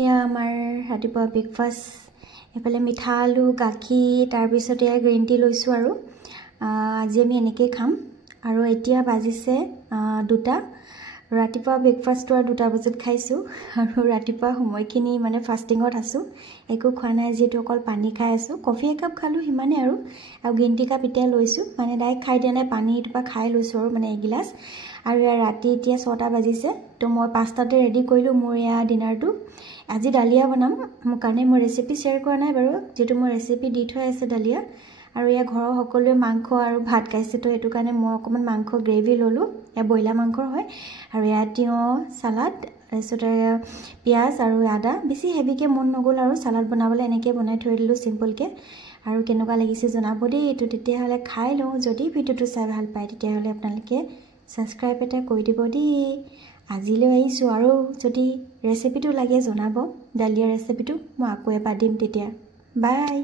এয়া আমাৰ ৰাতিপুৱা ব্ৰেকফাষ্ট এফালে মিঠা আলু গাখীৰ তাৰ পিছতে গ্ৰীণ টি লৈছো আৰু আজি আমি এনেকৈ খাম আৰু এতিয়া বাজিছে 2টা ৰাতিপুৱা ব্ৰেকফাষ্টটো 2টা বজাত খাইছো আৰু ৰাতিপুৱা সময়খিনি মানে ফাস্টিংত আছো একো খোৱা নাই যেটো অকল পানী খাই আছো কফি একাপ খালো হিমানে আৰু গ্ৰীণ টি কাপ এতিয়া লৈছো মানে ডাইৰেক্ট খাই দিয়া নাই পানী টুপা খাই লৈছো আৰু মানে এগিলাস আৰু ৰাতি এতিয়া 6টা বাজিছে তো মই 5টাতে ৰেডি কৰিলো মোৰ ইয়া ডিনাৰটো আজি ডালিয়া বনাম মোৰ কাৰণে মই ৰেচিপি শেয়াৰ কৰা নাই বাৰু যেটো মই ৰেচিপি দি থৈ আছে ডালিয়া আৰু ইয়া ঘৰৰ সকলোৱে মাংস আৰু ভাত খাইছে তো এটো কাৰণে মই অকমান মাংস গ্ৰেভি ললো ইয়া বইলা মাংস হয় আৰু ইয়া তিয়হ সালাড তাৰপিছতে পিয়াজ আৰু আদা বেছি হেভিকে মন নগল আৰু সালাড বনাবলৈ এনেকৈ বনাই থৈ দিলো সিম্পল কে আৰু কেনেকুৱা লাগিছে জনাব দেই এটো তেতিয়া হলে খাই লও যদি ভিডিওটো চাই ভাল পায় তেতিয়া হলে আপোনালোকে সাবস্ক্ৰাইব এটা কৰি দিব দেই আজিলৈ আহিছো আৰু যদি ৰেচিপিটো লাগে জনাব ডালিয়া ৰেচিপিটো মই আকৌ এবাৰ দিম তেতিয়া বাই